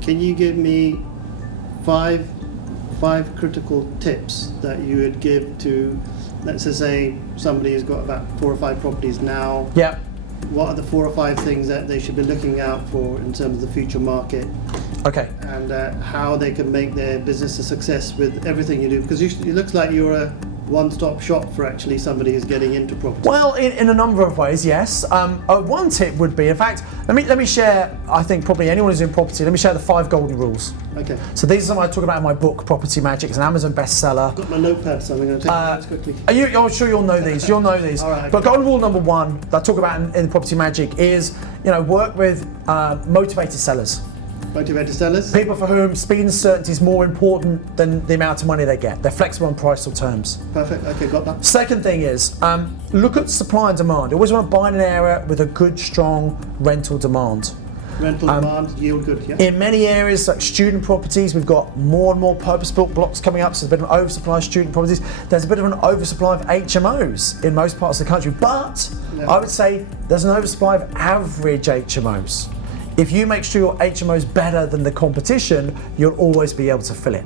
can you give me five critical tips that you would give to, let's just say somebody has got about 4 or 5 properties now. Yeah. What are the 4 or 5 things that they should be looking out for in terms of the future market? Okay. And how they can make their business a success with everything you do? Because it looks like you're a one-stop shop for actually somebody who's getting into property. Well, in a number of ways, yes. One tip would be, in fact, let me share, I think probably anyone who's in property, let me share the 5 golden rules. Okay. So these are something I talk about in my book, Property Magic. It's an Amazon bestseller. I've got my notepad, so I'm going to take notes quickly. I'm sure you'll know these. You'll know these. All right, But okay. golden rule number 1 that I talk about in Property Magic is, work with motivated sellers. Motivated sellers? People for whom speed and certainty is more important than the amount of money they get. They're flexible on price or terms. Perfect. Okay, got that. Second thing is, look at supply and demand. You always want to buy in an area with a good, strong rental demand. Rental demand, yield good, yeah. In many areas, like student properties, we've got more and more purpose-built blocks coming up, so there's a bit of an oversupply of student properties. There's a bit of an oversupply of HMOs in most parts of the country, but I would say there's an oversupply of average HMOs. If you make sure your HMO is better than the competition, you'll always be able to fill it.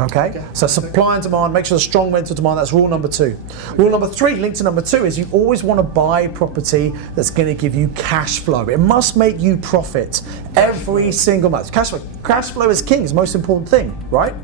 Okay? So supply and demand, make sure there's strong rental demand, that's rule number 2. Rule number 3, linked to number 2, is you always want to buy property that's going to give you cash flow. It must make you profit every single month. Cash flow is king, it's the most important thing, right?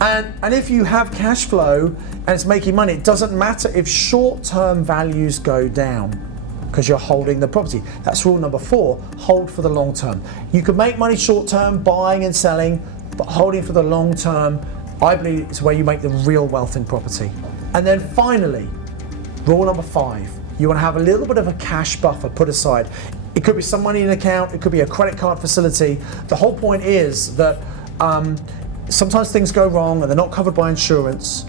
And if you have cash flow and it's making money, it doesn't matter if short-term values go down, because you're holding the property. That's rule number 4, hold for the long term. You can make money short term, buying and selling, but holding for the long term, I believe it's where you make the real wealth in property. And then finally, rule number 5, you want to have a little bit of a cash buffer put aside. It could be some money in an account, it could be a credit card facility. The whole point is that sometimes things go wrong and they're not covered by insurance,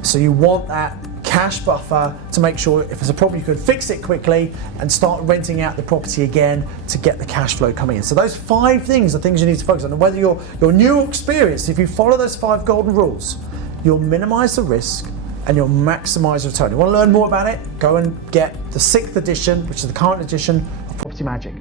so you want that cash buffer to make sure if there's a problem you could fix it quickly and start renting out the property again to get the cash flow coming in. So those 5 things are things you need to focus on. And whether you're new or experienced, if you follow those 5 golden rules, you'll minimize the risk and you'll maximize the return. You want to learn more about it? Go and get the 6th edition, which is the current edition of Property Magic.